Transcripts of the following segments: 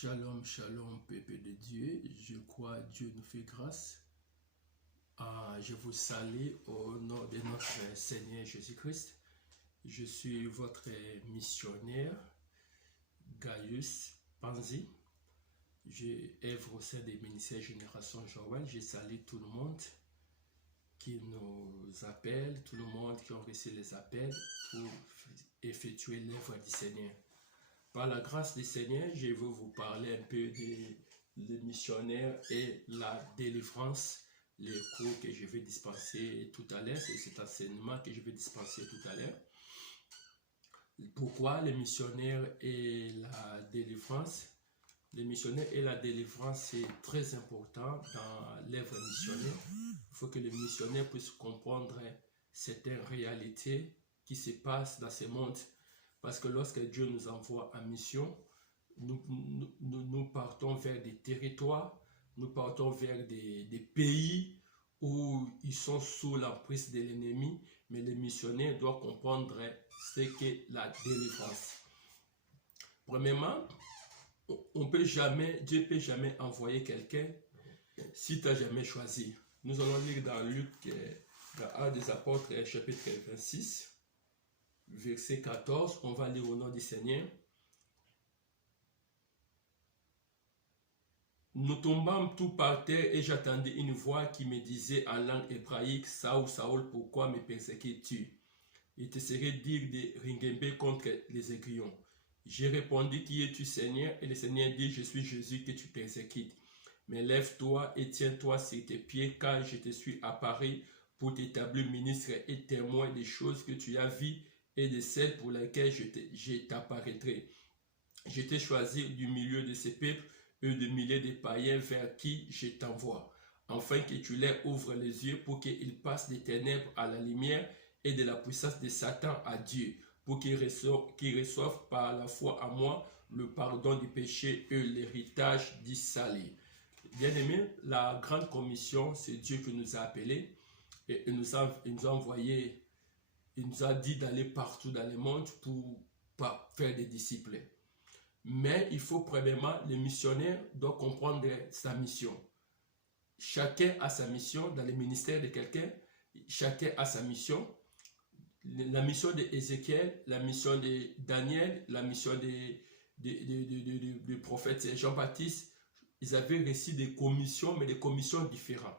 Shalom, shalom, peuple de Dieu. Je crois Dieu nous fait grâce. Je vous salue au nom de notre Seigneur Jésus-Christ. Je suis votre missionnaire, Gaius Panzi. Je œuvre au sein des ministères Génération Joël. Je salue tout le monde qui nous appelle, tout le monde qui a reçu les appels pour effectuer l'œuvre du Seigneur. Par la grâce du Seigneur, je vais vous parler un peu des missionnaires et la délivrance, les cours que je vais dispenser tout à l'heure, c'est cet enseignement que je vais dispenser tout à l'heure. Pourquoi les missionnaires et la délivrance? Les missionnaires et la délivrance, c'est très important dans l'œuvre missionnaire. Il faut que les missionnaires puissent comprendre certaines réalités qui se passent dans ce monde. Parce que lorsque Dieu nous envoie en mission, nous partons vers des territoires, nous partons vers des pays où ils sont sous l'emprise de l'ennemi, mais les missionnaires doivent comprendre ce qu'est la délivrance. Premièrement, Dieu ne peut jamais envoyer quelqu'un si tu n'as jamais choisi. Nous allons lire dans Luc, dans Actes des Apôtres, chapitre 26. Verset 14, on va lire au nom du Seigneur. Nous tombâmes tout par terre et j'attendais une voix qui me disait en langue hébraïque, Saoul, Saoul, pourquoi me persécutes-tu? Il te serait dire de ringember contre les aiguillons. J'ai répondu, qui es-tu Seigneur? Et le Seigneur dit, je suis Jésus que tu persécutes. Mais lève-toi et tiens-toi sur tes pieds, car je te suis apparu pour t'établir ministre et témoin des choses que tu as vues et de celles pour lesquelles je t'apparaîtrai. Je t'ai choisi du milieu de ces peuples et de milliers de païens vers qui je t'envoie, afin que tu leur ouvres les yeux pour qu'ils passent des ténèbres à la lumière et de la puissance de Satan à Dieu, pour qu'ils reçoivent par la foi en moi le pardon du péché et l'héritage du salut. Bien-aimés, la grande commission, c'est Dieu qui nous a appelés et il nous a envoyés. Il nous a dit d'aller partout dans le monde pour faire des disciples. Mais il faut premièrement, les missionnaires doivent comprendre sa mission. Chacun a sa mission dans le ministère de quelqu'un. Chacun a sa mission. La mission d'Ézéchiel, la mission de Daniel, la mission du prophète Jean-Baptiste, ils avaient reçu des commissions, mais des commissions différentes.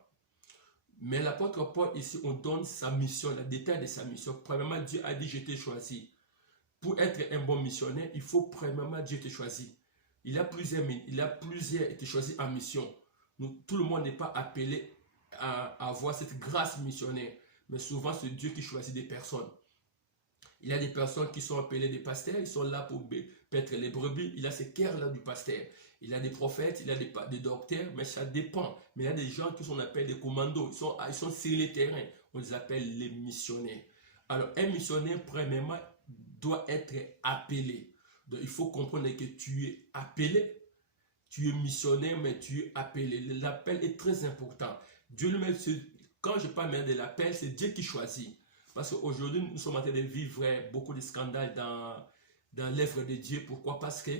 Mais l'apôtre Paul, ici, on donne sa mission, le détail de sa mission. Premièrement, Dieu a dit, je t'ai choisi. Pour être un bon missionnaire, il faut premièrement, Dieu te choisi. Il a plusieurs été choisi en mission. Tout le monde n'est pas appelé à avoir cette grâce missionnaire. Mais souvent, c'est Dieu qui choisit des personnes. Il y a des personnes qui sont appelées des pasteurs, ils sont là pour paître les brebis. Il a ce cœur-là du pasteur. Il a des prophètes, il a des docteurs, mais ça dépend. Mais il y a des gens qui sont appelés des commandos, ils sont sur les terrains. On les appelle les missionnaires. Alors, un missionnaire, premièrement, doit être appelé. Donc, il faut comprendre que tu es appelé. Tu es missionnaire, mais tu es appelé. L'appel est très important. Dieu lui-même, quand je parle de l'appel, c'est Dieu qui choisit. Parce qu'aujourd'hui, nous sommes en train de vivre beaucoup de scandales dans l'œuvre de Dieu. Pourquoi? Parce que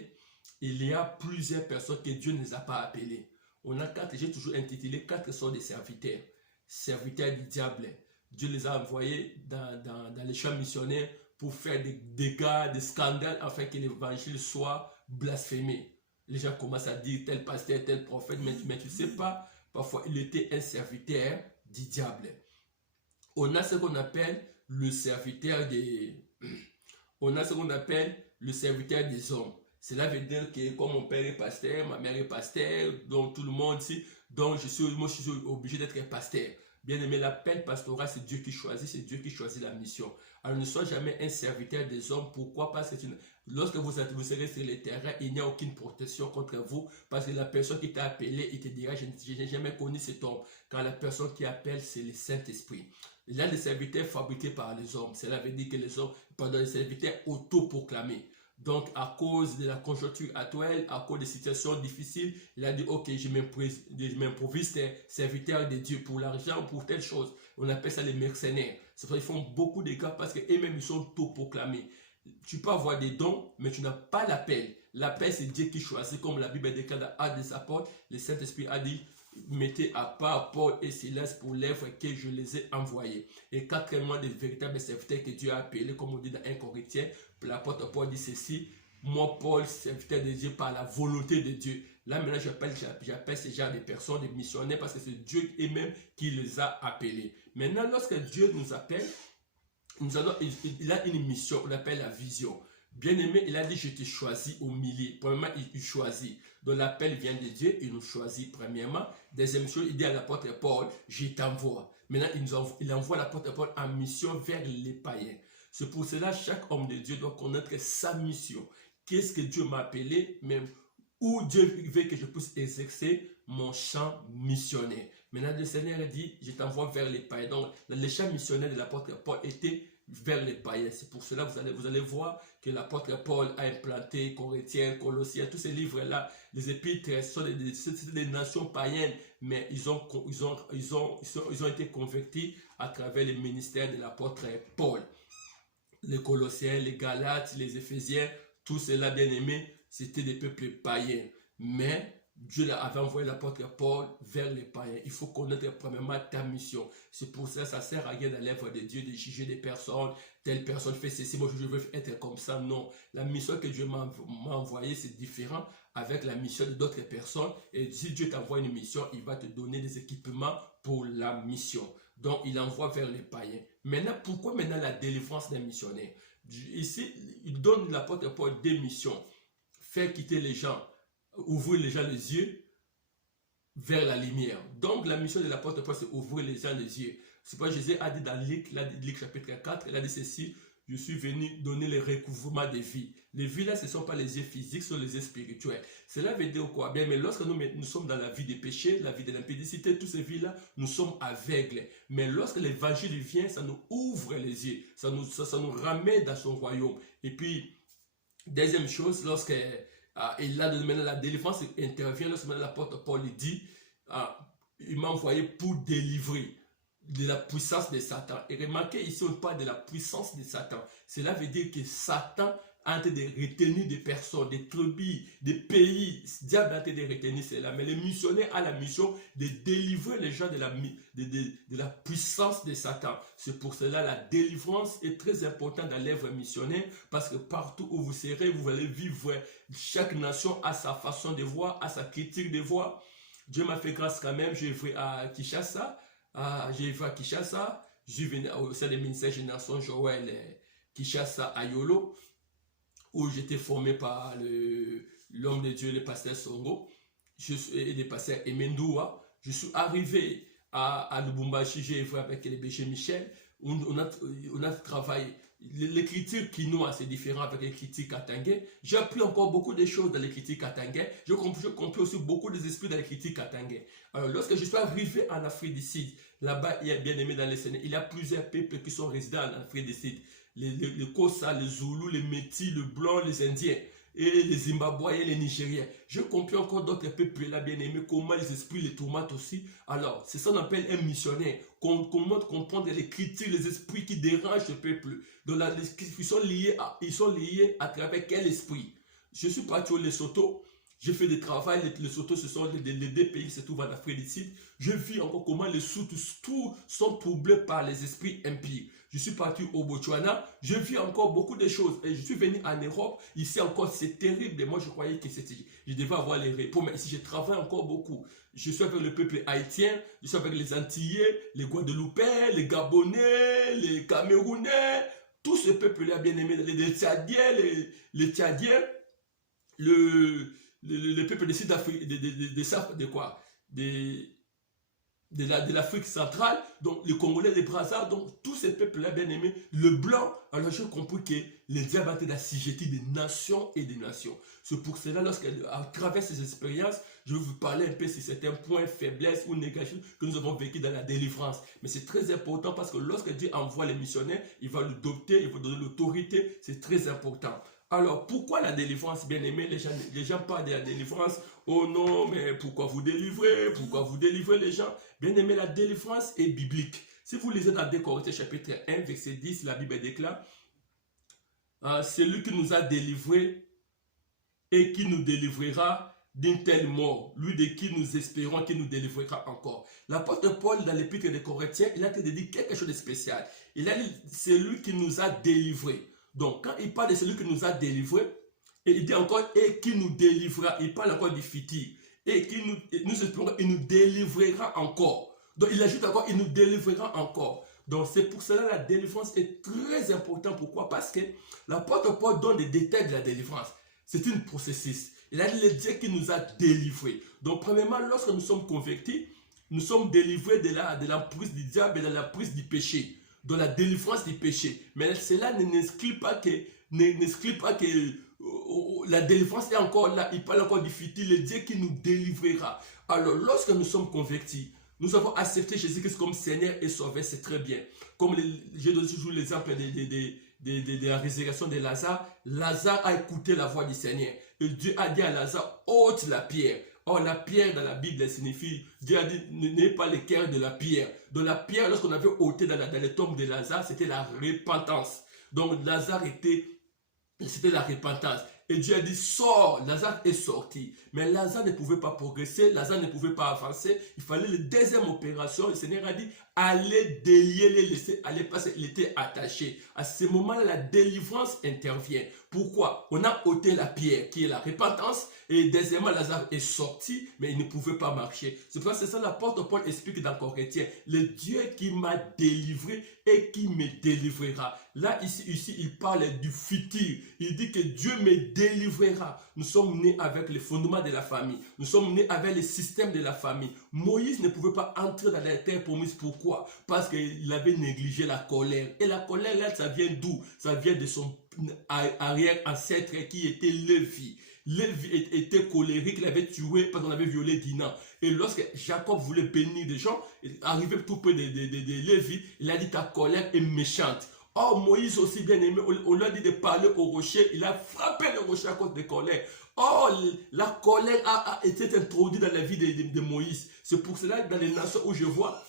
il y a plusieurs personnes que Dieu ne les a pas appelées. On a j'ai toujours intitulé 4 sortes de serviteurs. Serviteurs du diable. Dieu les a envoyés dans les champs missionnaires pour faire des dégâts, des scandales, afin que l'évangile soit blasphémé. Les gens commencent à dire tel pasteur, tel prophète, mais tu ne sais pas, parfois il était un serviteur du diable. On a ce qu'on appelle le serviteur des hommes. Cela veut dire que comme mon père est pasteur, ma mère est pasteur, donc tout le monde ici, donc moi je suis obligé d'être pasteur. Bien aimé, l'appel pastoral, c'est Dieu qui choisit la mission. Alors ne sois jamais un serviteur des hommes. Pourquoi? Parce que lorsque vous serez sur le terrain, il n'y a aucune protection contre vous. Parce que la personne qui t'a appelé, il te dira, je n'ai jamais connu cet homme. Car la personne qui appelle, c'est le Saint-Esprit. Il y a des serviteurs fabriqués par les hommes. Cela veut dire que les hommes, pendant les serviteurs autoproclamés. Donc, à cause de la conjoncture actuelle, à cause des situations difficiles, il a dit, ok, je m'improvise serviteur de Dieu pour l'argent, pour telle chose. On appelle ça les mercenaires. C'est pour ça qu'ils font beaucoup de cas parce qu'eux-mêmes, ils sont autoproclamés. Tu peux avoir des dons, mais tu n'as pas l'appel. L'appel, c'est Dieu qui choisit, comme la Bible déclare dans Actes des Apôtres. Le Saint-Esprit a dit, mettez à part Paul et Silas pour l'œuvre que je les ai envoyés. Et quatrièmement, des véritables serviteurs que Dieu a appelés, comme on dit dans 1 Corinthiens, l'apôtre Paul dit ceci, moi Paul, serviteur de Dieu par la volonté de Dieu. Là maintenant, j'appelle ces gens des personnes, des missionnaires, parce que c'est Dieu lui-même qui les a appelés. Maintenant, lorsque Dieu nous appelle, il a une mission, on appelle la vision. Bien-aimé, il a dit, je te choisis au milieu. Premièrement, il choisit. Donc l'appel vient de Dieu, il nous choisit premièrement. Deuxième chose, il dit à l'apôtre Paul, je t'envoie. Maintenant, il envoie l'apôtre Paul en mission vers les païens. C'est pour cela, chaque homme de Dieu doit connaître sa mission. Qu'est-ce que Dieu m'a appelé, même où Dieu veut que je puisse exercer mon champ missionnaire. Maintenant, le Seigneur a dit, je t'envoie vers les païens. Donc, le champ missionnaire de l'apôtre Paul était vers les païens. C'est pour cela que vous allez voir que l'apôtre Paul a implanté Corinthiens, Colossiens, tous ces livres-là, les épîtres sont des nations païennes, mais ils ont été convertis à travers le ministère de l'apôtre Paul. Les Colossiens, les Galates, les Éphésiens, tout cela, bien aimé, c'était des peuples païens. Mais Dieu avait envoyé l'apôtre Paul vers les païens. Il faut connaître premièrement ta mission. C'est pour ça que ça ne sert à rien dans l'œuvre de Dieu de juger des personnes. Telle personne fait ceci, moi je veux être comme ça. Non, la mission que Dieu m'a envoyée, c'est différent avec la mission d'autres personnes. Et si Dieu t'envoie une mission, il va te donner des équipements pour la mission. Donc, il envoie vers les païens. Maintenant, pourquoi maintenant la délivrance d'un missionnaire? Ici, il donne l'apôtre Paul des missions. Faire quitter les gens, ouvrir les gens les yeux vers la lumière. Donc, la mission de l'apôtre Paul, c'est ouvrir les gens les yeux. C'est pourquoi Jésus a dit dans Luc chapitre 4, il a dit ceci, je suis venu donner le recouvrement des vies. Les vies là, ce ne sont pas les yeux physiques, ce sont les yeux spirituels. Cela veut dire quoi? Bien, mais lorsque nous sommes dans la vie des péchés, la vie de l'impudicité, toutes ces vies là, nous sommes aveugles. Mais lorsque l'évangile vient, ça nous ouvre les yeux, ça nous ramène dans son royaume. Et puis, deuxième chose, lorsque maintenant la délivrance intervient, lorsque l'apôtre Paul dit, il m'a envoyé pour délivrer de la puissance de Satan. Et remarquez ici, on parle de la puissance de Satan. Cela veut dire que Satan a en train de retenir des personnes, des tribus, des pays. Diable a en train de retenir cela. Mais le missionnaire a la mission de délivrer les gens de la puissance de Satan. C'est pour cela la délivrance est très importante dans l'œuvre missionnaire, parce que partout où vous serez, vous allez vivre. Chaque nation a sa façon de voir, a sa critique de voir. Dieu m'a fait grâce quand même. J'ai vu à Kinshasa. J'ai vu à Kinshasa. Je venais au sein du ministère Génération Joël Kinshasa à Yolo, où j'étais formé par l'homme de Dieu, le pasteur Songo, et le pasteur Emendoua. Je suis arrivé à Lubumbashi, j'ai vu avec le BG Michel, on a travaillé. L'écriture quinoa, c'est différent avec l'écriture katangais. J'ai appris encore beaucoup de choses dans l'écriture katangais. J'ai compris aussi beaucoup des esprits dans l'écriture katangais. Alors, lorsque je suis arrivé en Afrique du Sud, là-bas, il y a bien aimé dans les Sénégal, il y a plusieurs peuples qui sont résidents en Afrique du Sud. Les Kosa, les Zoulous, les Métis, les Blancs, les Indiens, et les Zimbabwéens, les Nigériens. Je comprends encore d'autres peuples là, bien aimés, comment les esprits les tourmentent aussi. Alors, c'est ça qu'on appelle un missionnaire. Comment comprendre les critiques, les esprits qui dérangent ce peuple. Donc, ils sont liés à travers quel esprit? Je suis parti au Lesotho. J'ai fait des travaux. Les Lesotho, ce sont les deux pays qui se trouvent en Afrique du Sud. Je vis encore comment les Sotho sont troublés par les esprits impies. Je suis parti au Botswana, je vis encore beaucoup de choses. Et je suis venu en Europe, ici encore c'est terrible. Moi je croyais que je devais avoir les repos, mais ici je travaille encore beaucoup. Je suis avec le peuple haïtien, je suis avec les Antillais, les Guadeloupéens, les Gabonais, les Camerounais, tous ces peuples-là bien aimés, les Tchadiens, les Tchadiens, le peuple de Sud-Afrique, de l'Afrique centrale, donc les Congolais, les Brazzaville, donc tous ces peuples-là bien aimés, le blanc. Alors j'ai compris que les diables ont été d'assujettis des nations et des nations. C'est pour cela, à travers ces expériences, je vais vous parler un peu si c'est un point faiblesse ou négatif que nous avons vécu dans la délivrance. Mais c'est très important parce que lorsque Dieu envoie les missionnaires, il va le doter, il va donner l'autorité, c'est très important. Alors, pourquoi la délivrance, bien aimé? Les gens parlent de la délivrance. Oh non, mais pourquoi vous délivrez? Pourquoi vous délivrez les gens? Bien aimé, la délivrance est biblique. Si vous lisez dans 2 Corinthiens chapitre 1, verset 10, la Bible déclare, celui qui nous a délivrés et qui nous délivrera d'une telle mort, lui de qui nous espérons qu'il nous délivrera encore. L'apôtre Paul, dans l'épître des Corinthiens, il a dit quelque chose de spécial. Il a dit, c'est lui qui nous a délivrés. Donc, quand il parle de celui qui nous a délivrés, et il dit encore, et qui nous délivrera, il parle encore du futur, et qui nous espérons, il nous délivrera encore. Donc, il ajoute encore, il nous délivrera encore. Donc, c'est pour cela que la délivrance est très importante. Pourquoi? Parce que l'apôtre Paul donne des détails de la délivrance. C'est un processus. Il a dit le Dieu qui nous a délivrés. Donc, premièrement, lorsque nous sommes convertis, nous sommes délivrés de l'emprise du diable et de l'emprise du péché, de la délivrance du péché. Mais cela n'exclut pas que la délivrance est encore là. Il parle encore du futur, le Dieu qui nous délivrera. Alors, lorsque nous sommes convertis, nous avons accepté Jésus-Christ comme Seigneur et Sauveur, c'est très bien. Comme j'ai donné toujours l'exemple de la résurrection de Lazare. Lazare a écouté la voix du Seigneur. Et Dieu a dit à Lazare, ôte la pierre. Or, la pierre dans la Bible signifie, Dieu a dit, n'ayez pas le cœur de la pierre. Donc la pierre, lorsqu'on avait ôté dans les tombes de Lazare, c'était la repentance. Donc Lazare c'était la repentance. Et Dieu a dit, sors. Lazare est sorti. Mais Lazare ne pouvait pas progresser. Lazare ne pouvait pas avancer. Il fallait la deuxième opération. Le Seigneur a dit, allez délier, les laisser aller parce qu'il était attaché. À ce moment-là, la délivrance intervient. Pourquoi? On a ôté la pierre qui est la repentance. Et deuxièmement, Lazare est sorti, mais il ne pouvait pas marcher. C'est pour ça que l'apôtre Paul explique dans Corinthiens. Le Dieu qui m'a délivré et qui me délivrera. Là, ici, il parle du futur. Il dit que Dieu me délivrera. Nous sommes nés avec les fondements de la famille. Nous sommes nés avec le système de la famille. Moïse ne pouvait pas entrer dans la terre promise. Pourquoi? Parce qu'il avait négligé la colère. Et la colère, là, ça vient d'où? Ça vient de son arrière-ancêtre qui était Lévi. Lévi était colérique, il avait tué parce qu'on avait violé Dinan. Et lorsque Jacob voulait bénir des gens, arrivé tout près de Lévi, il a dit ta colère est méchante. Or Moïse aussi bien aimé, on lui a dit de parler au rocher, il a frappé le rocher à cause de colère. Or la colère a été introduite dans la vie de Moïse. C'est pour cela que dans les nations où je vois,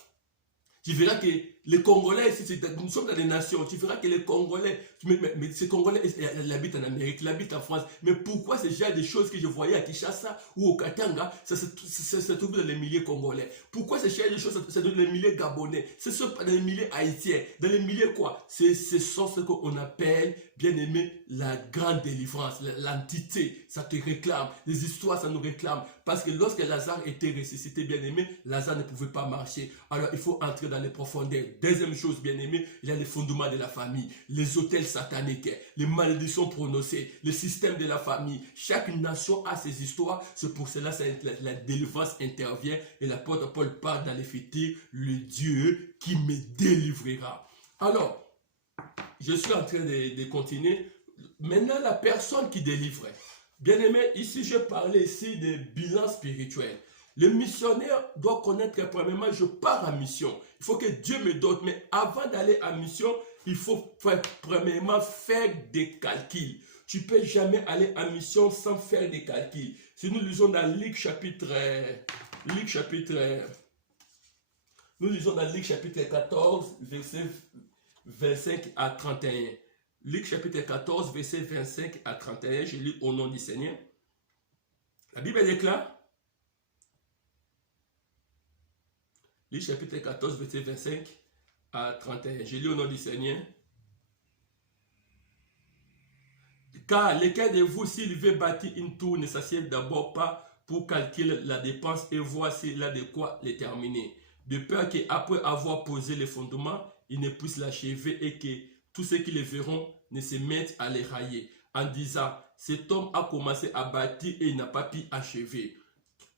tu verras que les Congolais, nous sommes dans les nations, tu verras que les Congolais, mais ces Congolais, ils habitent en Amérique, ils habitent en France. Mais pourquoi ce genre de choses que je voyais à Kinshasa ou au Katanga, ça se trouve dans les milieux congolais? Pourquoi ce genre de choses, c'est dans les milieux gabonais? Ce sont pas dans les milieux haïtiens. Dans les milieux quoi? Ce sont ce qu'on appelle, bien aimé, la grande délivrance, l'entité. Ça te réclame. Les histoires, ça nous réclame. Parce que lorsque Lazare était ressuscité, bien aimé, Lazare ne pouvait pas marcher. Alors il faut entrer dans les profondeurs. Deuxième chose, bien aimé, il y a les fondements de la famille, les autels sataniques, les malédictions prononcées, le système de la famille. Chaque nation a ses histoires. C'est pour cela que la délivrance intervient. Et l'apôtre Paul parle dans les futurs, le Dieu qui me délivrera. Alors, je suis en train de continuer. Maintenant, la personne qui délivre. Bien aimé, ici, je parlais ici de bilan spirituel. Le missionnaire doit connaître premièrement, je pars en mission. Il faut que Dieu me donne. Mais avant d'aller en mission, il faut premièrement faire des calculs. Tu ne peux jamais aller en mission sans faire des calculs. Si nous lisons dans Luc chapitre 14, verset 25 à 31. Luc chapitre 14, verset 25 à 31. Je lis au nom du Seigneur. La Bible déclare. Luc chapitre 14, verset 25 à 31. Je lis au nom du Seigneur. Car lequel de vous, s'il veut bâtir une tour, ne s'assied d'abord pas pour calculer la dépense et voir s'il a de quoi les terminer. De peur qu'après avoir posé les fondements, il ne puisse l'achever et que tous ceux qui le verront ne se mettent à les railler, en disant, cet homme a commencé à bâtir et il n'a pas pu achever.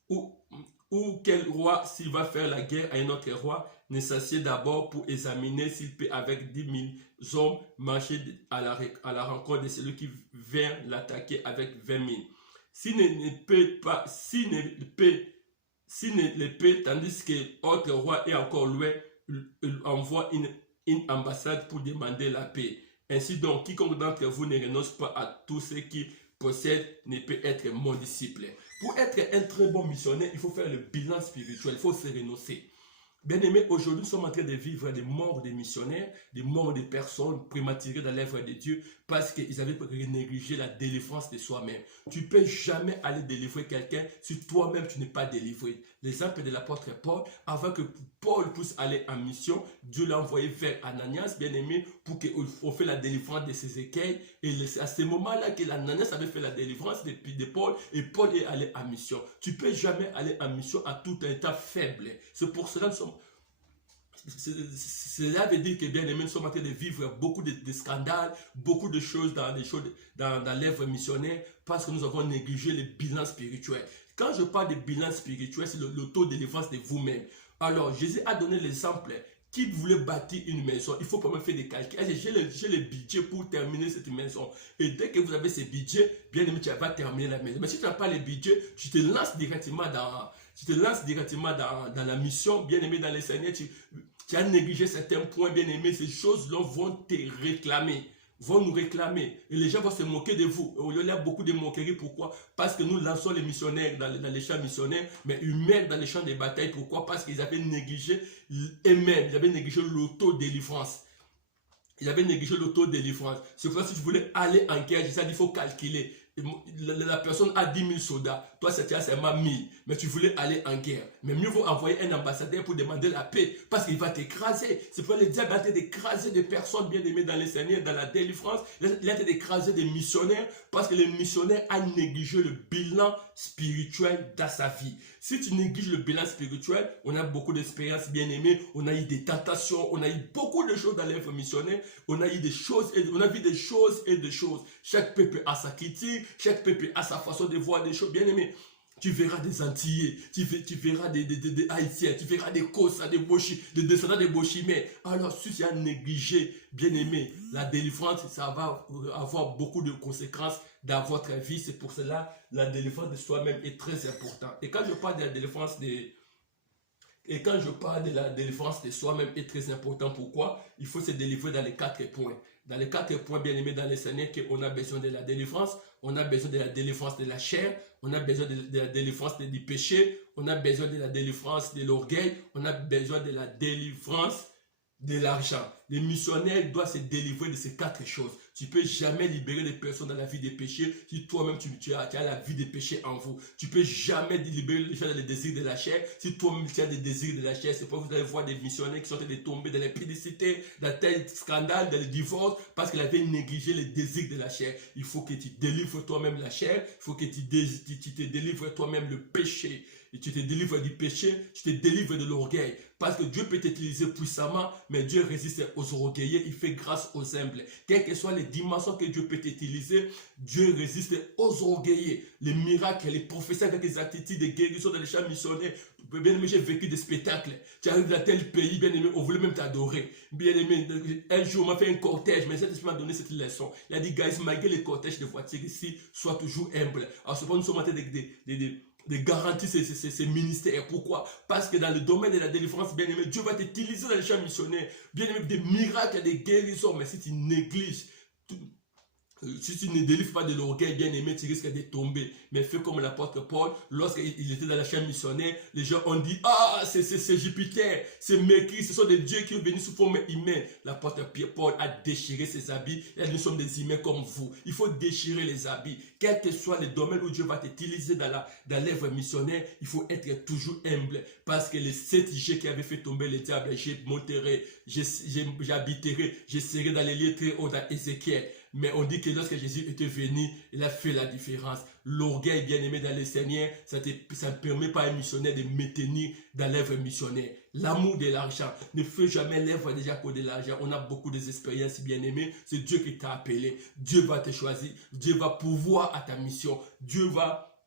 Ou quel roi, s'il va faire la guerre à un autre roi, ne s'assied d'abord pour examiner s'il peut avec 10 000 hommes marcher à la rencontre de celui qui vient l'attaquer avec 20 000. S'il ne le peut, tandis que l'autre roi est encore loin, il envoie une ambassade pour demander la paix. Ainsi donc, quiconque d'entre vous ne renonce pas à tout ce qu'il possède ne peut être mon disciple. Pour être un très bon missionnaire, il faut faire le bilan spirituel, il faut se renoncer. Bien aimé, aujourd'hui, nous sommes en train de vivre des morts des missionnaires, des morts des personnes prématurées dans l'œuvre de Dieu, parce qu'ils avaient négligé la délivrance de soi-même. Tu ne peux jamais aller délivrer quelqu'un si toi-même tu n'es pas délivré. L'exemple de l'apôtre Paul, avant que Paul puisse aller en mission, Dieu l'a envoyé vers Ananias, bien-aimé, pour qu'on fasse la délivrance de ses écueils. Et c'est à ce moment-là que Ananias avait fait la délivrance de Paul, et Paul est allé en mission. Tu ne peux jamais aller en mission à tout un état faible. C'est pour cela que nous sommes... Cela veut dire que bien aimés, nous sommes en train de vivre beaucoup de scandales, beaucoup de choses dans l'œuvre missionnaire parce que nous avons négligé le bilan spirituel. Quand je parle de bilan spirituel, c'est le taux de délivrance de vous-même. Alors, Jésus a donné l'exemple. Qui voulait bâtir une maison, il faut pas me faire des calculs. J'ai le budget pour terminer cette maison. Et dès que vous avez ce budget, bien aimé, tu vas terminer la maison. Mais si tu n'as pas le budget, tu te lances directement dans la mission, bien aimé, dans les Seigneurs. Tu as négligé certains points, bien aimé. Ces choses-là vont te réclamer. Vont nous réclamer et les gens vont se moquer de vous. Il y a beaucoup de moqueries. Pourquoi? Parce que nous lançons les missionnaires dans les champs missionnaires, mais ils meurent dans les champs de bataille. Pourquoi? Parce qu'ils avaient négligé eux-mêmes, ils avaient négligé l'auto-délivrance. Ils avaient négligé l'auto-délivrance. C'est pour ça que si tu voulais aller en guerre, il faut calculer. La personne a 10 000 soldats, toi tu as seulement 1000, mais tu voulais aller en guerre. Mais mieux vaut envoyer un ambassadeur pour demander la paix, parce qu'il va t'écraser. C'est pour le diable a été d'écraser des personnes bien aimées dans les Seigneurs, dans la délivrance. Il a été d'écraser des missionnaires, parce que le missionnaire a négligé le bilan spirituel dans sa vie. Si tu négliges le bilan spirituel, on a beaucoup d'expériences bien aimées, on a eu des tentations, on a eu beaucoup de choses dans l'œuvre missionnaire, on a eu des choses, on a vu des choses et des choses. Chaque peuple a sa critique, chaque peuple a sa façon de voir des choses bien aimées. Tu verras des Antillais, tu verras des Haïtiens, tu verras des Kossa, des descendants de Bochimais. Alors, si tu as négligé, bien aimé, la délivrance, ça va avoir beaucoup de conséquences dans votre vie. C'est pour cela la délivrance de soi-même est très importante. Et quand je parle de la délivrance de soi-même est très important. Pourquoi? Il faut se délivrer dans les 4 points. Dans les 4 points bien aimés dans les Seigneurs, qu'on a besoin de la délivrance, on a besoin de la délivrance de la chair, on a besoin de la délivrance du péché, on a besoin de la délivrance de l'orgueil, on a besoin de la délivrance de l'argent. Les missionnaires doivent se délivrer de ces 4 choses. Tu ne peux jamais libérer les personnes dans la vie des péchés si toi-même tu as la vie des péchés en vous. Tu ne peux jamais libérer les gens dans les désirs de la chair si toi-même tu as des désirs de la chair. C'est pourquoi vous allez voir des missionnaires qui sont en train de tomber dans l'impudicité, dans tel scandale, dans le divorce, parce qu'ils avaient négligé les désirs de la chair. Il faut que tu délivres toi-même la chair, il faut que tu te délivres toi-même le péché. Et tu te délivres du péché, tu te délivres de l'orgueil. Parce que Dieu peut t'utiliser puissamment, mais Dieu résiste aux orgueilleux, il fait grâce aux humbles. Quelles que soient les dimensions que Dieu peut t'utiliser, Dieu résiste aux orgueilleux. Les miracles, les prophéties avec les attitudes de guérison dans les champs missionnaires. Bien aimé, j'ai vécu des spectacles. Tu arrives dans tel pays, bien aimé, on voulait même t'adorer. Bien aimé, un jour on m'a fait un cortège, mais cet esprit m'a donné cette leçon. Il a dit, guys, malgré les cortèges de voitures ici, sois toujours humble. Alors, cependant, nous sommes en train de garantir ces ministères. Pourquoi? Parce que dans le domaine de la délivrance, bien aimé, Dieu va t'utiliser dans les champs missionnaires. Bien aimé, des miracles, des guérisons, mais si tu négliges, si tu ne délivres pas de l'orgueil, bien aimé, tu risques de tomber. Mais fais comme l'apôtre Paul, lorsqu'il était dans la chaîne missionnaire, les gens ont dit, ah, c'est Jupiter, c'est Mercure, ce sont des dieux qui sont venus sous forme humaine. L'apôtre Paul a déchiré ses habits. Et nous sommes des humains comme vous. Il faut déchirer les habits. Quel que soit le domaine où Dieu va t'utiliser dans l'œuvre missionnaire, il faut être toujours humble. Parce que les 7 G qui avaient fait tomber le diable, j'ai monterai, j'habiterai, je serai dans les lieux très hauts dans Ézéchiel. Mais on dit que lorsque Jésus était venu, il a fait la différence. L'orgueil bien aimé dans le Seigneur, ça ne permet pas à un missionnaire de maintenir dans l'œuvre missionnaire. L'amour de l'argent, ne fais jamais l'œuvre déjà pour de l'argent. On a beaucoup d'expériences bien aimées. C'est Dieu qui t'a appelé. Dieu va te choisir. Dieu va pouvoir à ta mission. Dieu va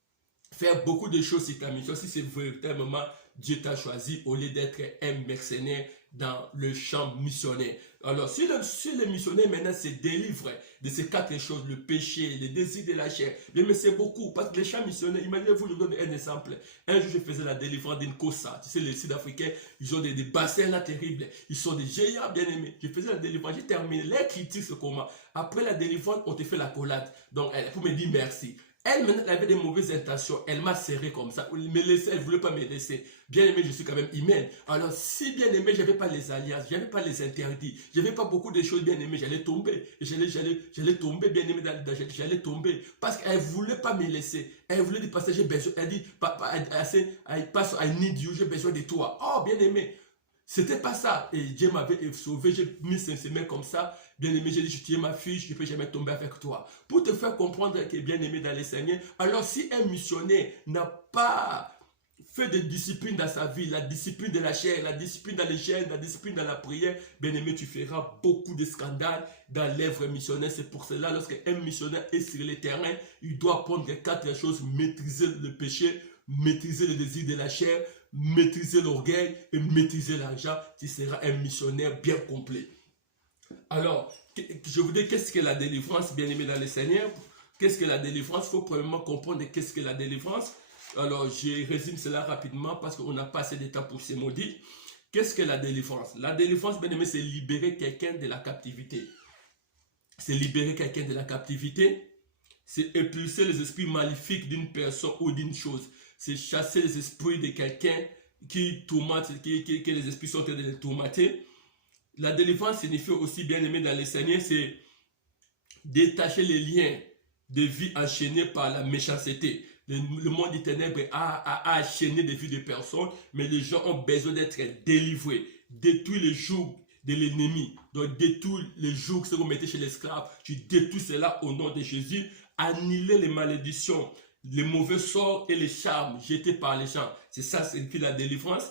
faire beaucoup de choses sur ta mission. Si c'est véritablement Dieu t'a choisi au lieu d'être un mercenaire dans le champ missionnaire. Alors, si le missionnaire maintenant se délivre de ces 4 choses, le péché, le désir de la chair, mais c'est beaucoup, parce que les champs missionnaires, imaginez-vous, je vous donne un exemple. Un jour, je faisais la délivrance d'une Kossa. Tu sais, les Sud-Africains, ils ont des bassins là terribles. Ils sont des géants bien aimés. Je faisais la délivrance, j'ai terminé. Les critiques, c'est comment? Après la délivrance, on te fait la collade. Donc, pour me dire merci. Elle, maintenant, elle avait des mauvaises intentions. Elle m'a serré comme ça. Elle ne voulait pas me laisser. Bien aimé, je suis quand même humaine. Alors, si bien aimé, je n'avais pas les alliances, je n'avais pas les interdits, je n'avais pas beaucoup de choses bien aimées, j'allais tomber. J'allais tomber, bien aimé, j'allais tomber. Parce qu'elle ne voulait pas me laisser. Elle voulait dire, parce que j'ai besoin. Elle dit, I need you, j'ai besoin de toi. Oh, bien aimé. C'était pas ça. Et Dieu m'avait sauvé, j'ai mis ses mains comme ça. Bien aimé, j'ai dit, tu es ma fille, je ne peux jamais tomber avec toi. Pour te faire comprendre que bien aimé dans les Seigneur, alors si un missionnaire n'a pas fait de discipline dans sa vie, la discipline de la chair, la discipline dans les chaînes, la discipline dans la prière, bien aimé, tu feras beaucoup de scandales dans l'œuvre missionnaire. C'est pour cela, lorsqu'un missionnaire est sur le terrain, il doit apprendre 4 choses: maîtriser le péché, maîtriser le désir de la chair, maîtriser l'orgueil et maîtriser l'argent. Tu seras un missionnaire bien complet. Alors, je vous dis, qu'est-ce que la délivrance, bien aimé dans le Seigneur? Qu'est-ce que la délivrance? Il faut premièrement comprendre qu'est-ce que la délivrance. Alors, je résume cela rapidement parce qu'on n'a pas assez de temps pour ces maudits. Qu'est-ce que la délivrance? La délivrance, bien aimé, c'est libérer quelqu'un de la captivité. C'est libérer quelqu'un de la captivité. C'est expulser les esprits maléfiques d'une personne ou d'une chose. C'est chasser les esprits de quelqu'un qui tourmente, que les esprits sont en train de les tourmenter. La délivrance signifie aussi, bien aimé dans les Seigneurs, c'est détacher les liens de vie enchaînés par la méchanceté. Le monde des ténèbres a enchaîné des vies de personnes, mais les gens ont besoin d'être délivrés. Détruire les jougs de l'ennemi. Donc détruire les jougs que vous mettez chez l'esclave. Tu détruis cela au nom de Jésus. Annuler les malédictions, les mauvais sorts et les charmes jetés par les gens. C'est ça, c'est la délivrance.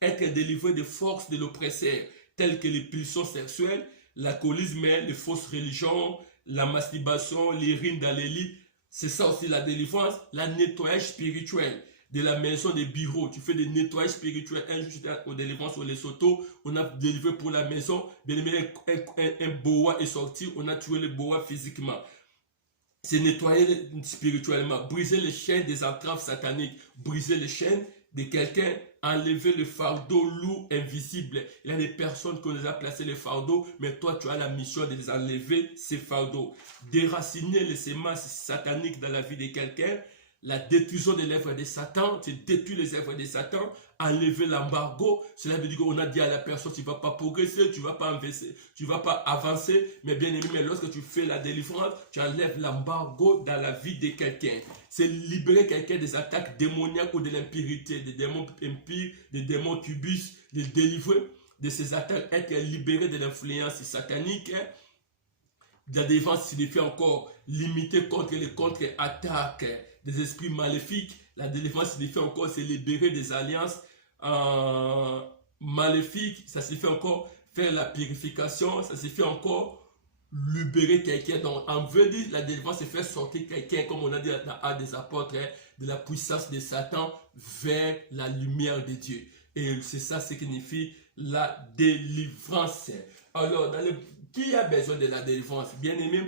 Être délivré des forces de l'oppresseur, telles que les pulsions sexuelles, l'alcoolisme, les fausses religions, la masturbation, l'urine dans les lits. C'est ça aussi la délivrance. La nettoyage spirituel de la maison, des bureaux. Tu fais des nettoyages spirituels. Un jour, aux délivrances au Lesotho, on a délivré pour la maison. Bien aimé, un boa est sorti, on a tué le boa physiquement. C'est nettoyer spirituellement, briser les chaînes des entraves sataniques, briser les chaînes de quelqu'un, enlever le fardeau lourd, invisible. Il y a des personnes qu'on les a placé les fardeaux, mais toi tu as la mission de les enlever, ces fardeaux. Déraciner les semences sataniques dans la vie de quelqu'un, la détruction des œuvres de Satan, tu détruis les œuvres de Satan, enlever l'embargo. Cela veut dire qu'on a dit à la personne, tu ne vas pas progresser, tu ne vas pas avancer, mais bien aimé, mais lorsque tu fais la délivrance, tu enlèves l'embargo dans la vie de quelqu'un. C'est libérer quelqu'un des attaques démoniaques ou de l'impurité, des démons impurs, des démons cubus, les délivrer de ces attaques, être libéré de l'influence satanique. La délivrance signifie encore limiter contre les contre-attaques des esprits maléfiques. La délivrance signifie encore se libérer des alliances maléfiques. Ça signifie encore faire la purification. Ça signifie encore libérer quelqu'un. Donc, en veut dire, la délivrance, c'est faire sortir quelqu'un, comme on a dit dans l'Acte des Apôtres, de la puissance de Satan vers la lumière de Dieu. Et c'est ça ce qui signifie la délivrance. Alors, qui a besoin de la délivrance? Bien aimé,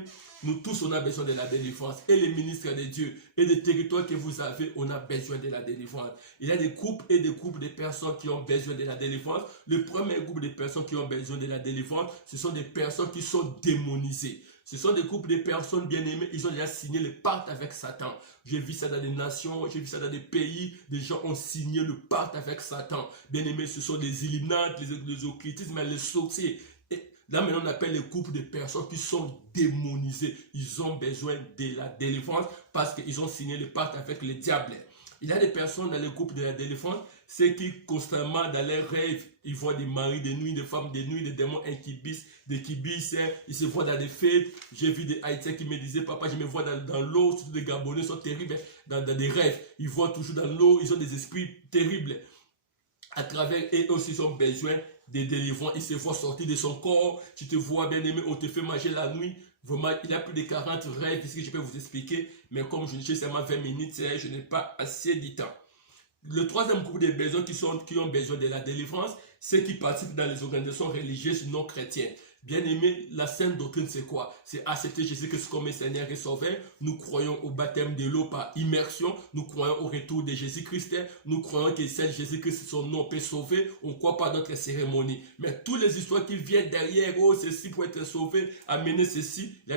nous tous, on a besoin de la délivrance. Et les ministres de Dieu et des territoires que vous avez, on a besoin de la délivrance. Il y a des groupes et des groupes de personnes qui ont besoin de la délivrance. Le premier groupe de personnes qui ont besoin de la délivrance, ce sont des personnes qui sont démonisées. Ce sont des groupes de personnes bien aimées, ils ont déjà signé le pacte avec Satan. J'ai vu ça dans des nations, j'ai vu ça dans des pays, des gens ont signé le pacte avec Satan. Bien aimés, ce sont des illuminates, les occultismes, les sorciers. Là, maintenant, on appelle les groupes de personnes qui sont démonisées. Ils ont besoin de la délivrance parce qu'ils ont signé le pacte avec le diable. Il y a des personnes dans le groupe de la délivrance, ceux qui constamment dans leurs rêves, ils voient des maris de nuit, des femmes de nuit, des démons incubus, des kibis, ils se voient dans des fêtes. J'ai vu des Haïtiens qui me disaient, papa, je me vois dans l'eau, surtout des Gabonais sont terribles, dans des rêves. Ils voient toujours dans l'eau, ils ont des esprits terribles. À travers eux aussi, ils ont besoin de délivrance. Ils se voient sortir de son corps. Tu te vois bien aimé, on te fait manger la nuit. Vraiment, il y a plus de 40 rêves que je peux vous expliquer. Mais comme je n'ai seulement 20 minutes, je n'ai pas assez de temps. Le troisième groupe de besoins qui ont besoin de la délivrance, c'est qui participent dans les organisations religieuses non chrétiennes. Bien aimé, la sainte doctrine, c'est quoi? C'est accepter Jésus-Christ comme Seigneur et Sauveur. Nous croyons au baptême de l'eau par immersion. Nous croyons au retour de Jésus-Christ. Nous croyons que seul Jésus-Christ, son nom peut sauver. On ne croit pas à notre cérémonie. Mais toutes les histoires qui viennent derrière, oh, ceci pour être sauvé, amener ceci.